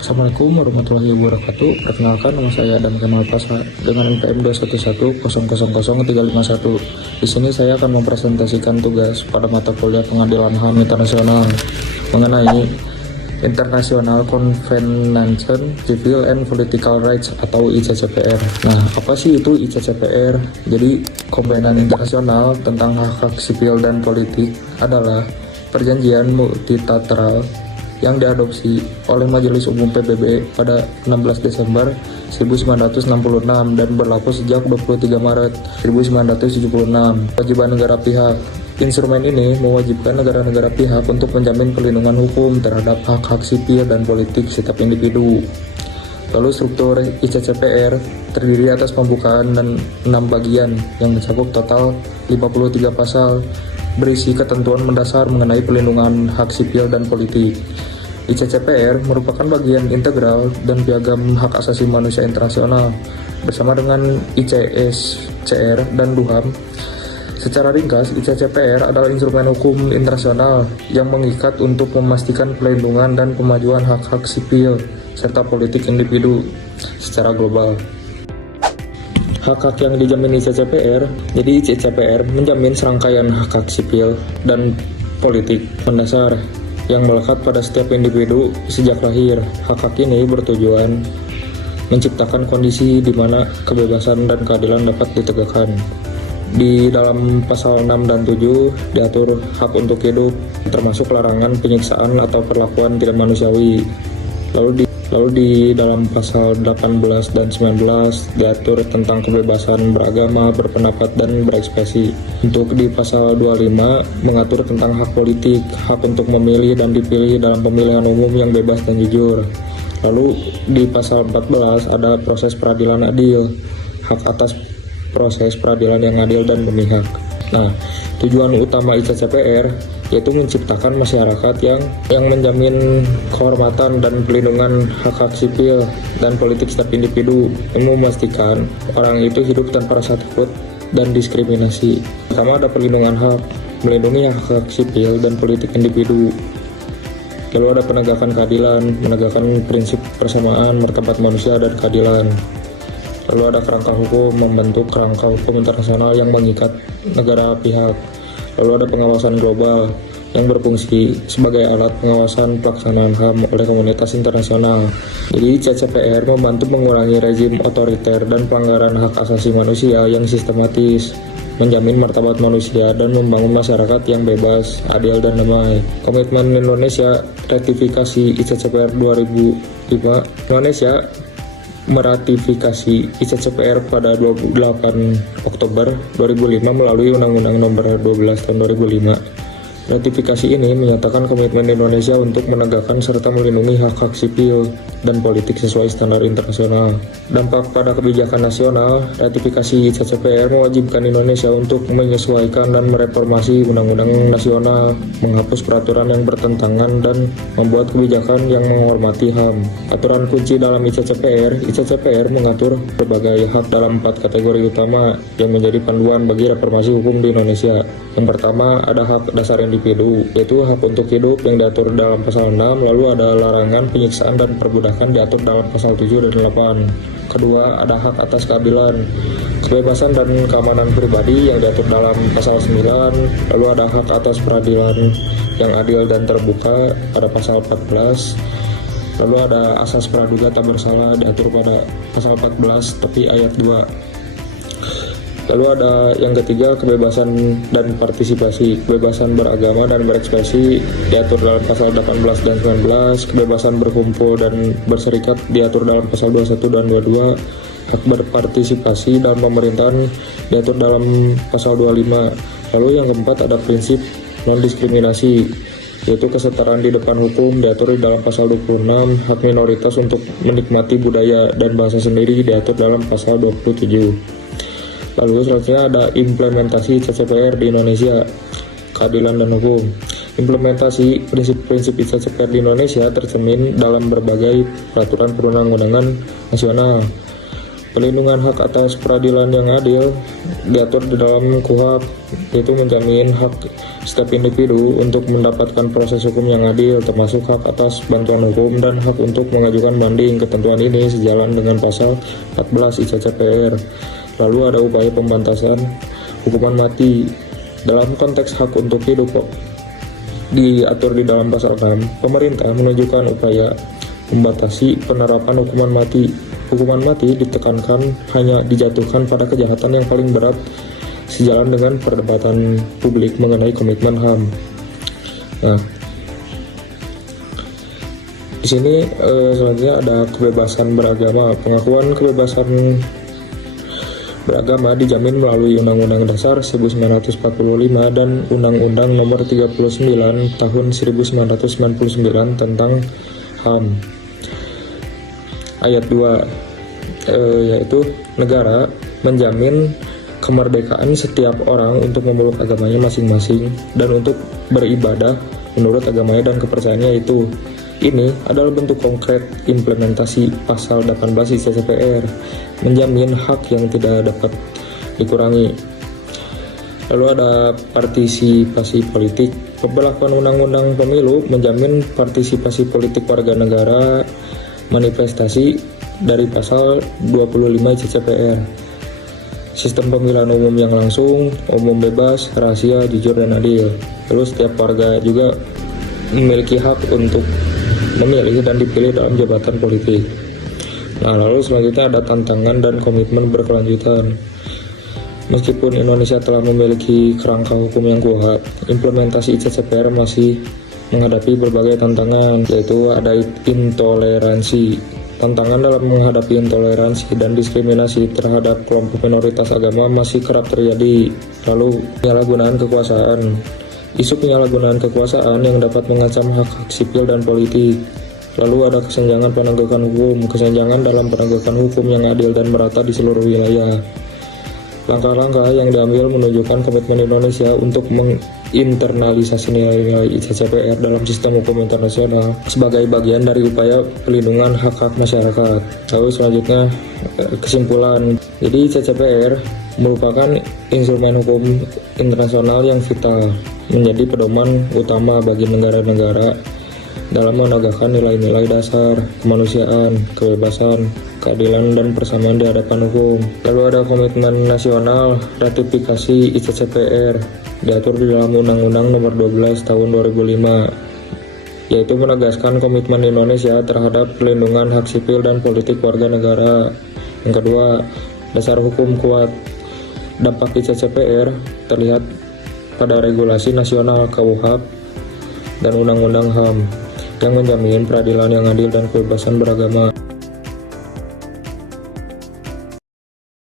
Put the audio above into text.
Assalamualaikum warahmatullahi wabarakatuh. Perkenalkan, nama saya Adam Kemal Pasha dengan NPM 211000351. Di sini saya akan mempresentasikan tugas pada mata kuliah Pengadilan HAM Internasional mengenai International Convention Civil and Political Rights atau ICCPR. Nah, apa sih itu ICCPR? Jadi, Konvenan Internasional tentang Hak-Hak Sipil dan Politik adalah perjanjian multilateral yang diadopsi oleh Majelis Umum PBB pada 16 Desember 1966 dan berlaku sejak 23 Maret 1976. Kewajiban negara pihak. Instrumen ini mewajibkan negara-negara pihak untuk menjamin perlindungan hukum terhadap hak-hak sipil dan politik setiap individu. Lalu struktur ICCPR terdiri atas pembukaan dan 6 bagian yang mencakup total 53 pasal berisi ketentuan mendasar mengenai perlindungan hak sipil dan politik. ICCPR merupakan bagian integral dan piagam hak asasi manusia internasional bersama dengan ICSCR dan DUHAM. Secara ringkas, ICCPR adalah instrumen hukum internasional yang mengikat untuk memastikan perlindungan dan kemajuan hak-hak sipil serta politik individu secara global. Hak-hak yang dijamin ICCPR, jadi ICCPR menjamin serangkaian hak-hak sipil dan politik mendasar yang melekat pada setiap individu sejak lahir. Hak-hak ini bertujuan menciptakan kondisi di mana kebebasan dan keadilan dapat ditegakkan. Di dalam pasal 6 dan 7 diatur hak untuk hidup, termasuk larangan penyiksaan atau perlakuan tidak manusiawi. Lalu di dalam pasal 18 dan 19 diatur tentang kebebasan beragama, berpendapat, dan berekspresi. Untuk di pasal 25 mengatur tentang hak politik, hak untuk memilih dan dipilih dalam pemilihan umum yang bebas dan jujur. Lalu di pasal 14 ada proses peradilan adil, hak atas proses peradilan yang adil dan memihak. Nah, tujuan utama ICCPR yaitu menciptakan masyarakat yang menjamin kehormatan dan pelindungan hak-hak sipil dan politik setiap individu, yang memastikan orang itu hidup tanpa rasa takut dan diskriminasi. Pertama ada perlindungan hak, melindungi hak-hak sipil dan politik individu. Lalu ada penegakan keadilan, menegakkan prinsip persamaan, martabat manusia, dan keadilan. Lalu ada kerangka hukum, membentuk kerangka hukum internasional yang mengikat negara pihak. Lalu ada pengawasan global yang berfungsi sebagai alat pengawasan pelaksanaan HAM oleh komunitas internasional. Jadi ICCPR membantu mengurangi rezim otoriter dan pelanggaran hak asasi manusia yang sistematis, menjamin martabat manusia dan membangun masyarakat yang bebas, adil, dan damai. Komitmen Indonesia ratifikasi ICCPR 2005. Indonesia meratifikasi ICCPR pada 28 Oktober 2005 melalui Undang-Undang Nomor 12 Tahun 2005. Ratifikasi ini menyatakan komitmen Indonesia untuk menegakkan serta melindungi hak-hak sipil dan politik sesuai standar internasional. Dampak pada kebijakan nasional, ratifikasi ICCPR mewajibkan Indonesia untuk menyesuaikan dan mereformasi undang-undang nasional, menghapus peraturan yang bertentangan, dan membuat kebijakan yang menghormati HAM. Aturan kunci dalam ICCPR mengatur berbagai hak dalam 4 kategori utama yang menjadi panduan bagi reformasi hukum di Indonesia. Yang pertama ada hak dasar individu, yaitu hak untuk hidup yang diatur dalam pasal 6, lalu ada larangan penyiksaan dan perbudakan diatur dalam pasal 7 dan 8. Kedua, ada hak atas keadilan, kebebasan dan keamanan pribadi yang diatur dalam pasal 9, lalu ada hak atas peradilan yang adil dan terbuka pada pasal 14. Lalu ada asas praduga tak bersalah diatur pada pasal 14 tapi ayat 2. Lalu ada yang ketiga, kebebasan dan partisipasi, kebebasan beragama dan berekspresi diatur dalam pasal 18 dan 19, kebebasan berkumpul dan berserikat diatur dalam pasal 21 dan 22, hak berpartisipasi dalam pemerintahan diatur dalam pasal 25. Lalu yang keempat ada prinsip non-diskriminasi, yaitu kesetaraan di depan hukum diatur dalam pasal 26, hak minoritas untuk menikmati budaya dan bahasa sendiri diatur dalam pasal 27. Lalu selanjutnya ada implementasi ICCPR di Indonesia, keadilan dan hukum. Implementasi prinsip-prinsip ICCPR di Indonesia tercermin dalam berbagai peraturan perundang-undangan nasional. Pelindungan hak atas peradilan yang adil diatur di dalam KUHP, yaitu menjamin hak setiap individu untuk mendapatkan proses hukum yang adil, termasuk hak atas bantuan hukum dan hak untuk mengajukan banding. Ketentuan ini sejalan dengan pasal 14 ICCPR. Lalu ada upaya pemberantasan hukuman mati. Dalam konteks hak untuk hidup diatur di dalam pasal 6, pemerintah menunjukkan upaya membatasi penerapan hukuman mati. Hukuman mati ditekankan hanya dijatuhkan pada kejahatan yang paling berat, sejalan dengan perdebatan publik mengenai komitmen HAM. Nah, di sini selanjutnya ada kebebasan beragama. Pengakuan kebebasan beragama dijamin melalui Undang-Undang Dasar 1945 dan Undang-Undang Nomor 39 Tahun 1999 tentang HAM. Ayat 2 yaitu negara menjamin kemerdekaan setiap orang untuk memeluk agamanya masing-masing dan untuk beribadah menurut agamanya dan kepercayaannya itu. Ini adalah bentuk konkret implementasi pasal 18 ICCPR, menjamin hak yang tidak dapat dikurangi. Lalu ada partisipasi politik. Pemberlakuan Undang-Undang Pemilu menjamin partisipasi politik warga negara, manifestasi dari pasal 25 ICCPR. Sistem pemilihan umum yang langsung, umum, bebas, rahasia, jujur, dan adil. Lalu setiap warga juga memiliki hak untuk memilih dan dipilih dalam jabatan politik. Nah, lalu selanjutnya ada tantangan dan komitmen berkelanjutan. Meskipun Indonesia telah memiliki kerangka hukum yang kuat, implementasi ICCPR masih menghadapi berbagai tantangan, yaitu ada intoleransi. Tantangan dalam menghadapi intoleransi dan diskriminasi terhadap kelompok minoritas agama masih kerap terjadi. Lalu penyalahgunaan kekuasaan. Isu penyalahgunaan kekuasaan yang dapat mengancam hak-hak sipil dan politik. Lalu ada kesenjangan penegakan hukum, kesenjangan dalam penegakan hukum yang adil dan merata di seluruh wilayah. Langkah-langkah yang diambil menunjukkan komitmen Indonesia untuk menginternalisasi nilai-nilai ICCPR dalam sistem hukum internasional sebagai bagian dari upaya pelindungan hak-hak masyarakat. Lalu selanjutnya kesimpulan. Jadi ICCPR merupakan instrumen hukum internasional yang vital, menjadi pedoman utama bagi negara-negara dalam menegakkan nilai-nilai dasar kemanusiaan, kebebasan, keadilan, dan persamaan di hadapan hukum. Lalu ada komitmen nasional ratifikasi ICCPR diatur di dalam Undang-Undang Nomor 12 Tahun 2005, yaitu menegaskan komitmen Indonesia terhadap perlindungan hak sipil dan politik warga negara. Yang kedua, dasar hukum kuat. Dampak ICCPR terlihat pada regulasi nasional KUHP dan Undang-Undang HAM yang menjamin peradilan yang adil dan kebebasan beragama.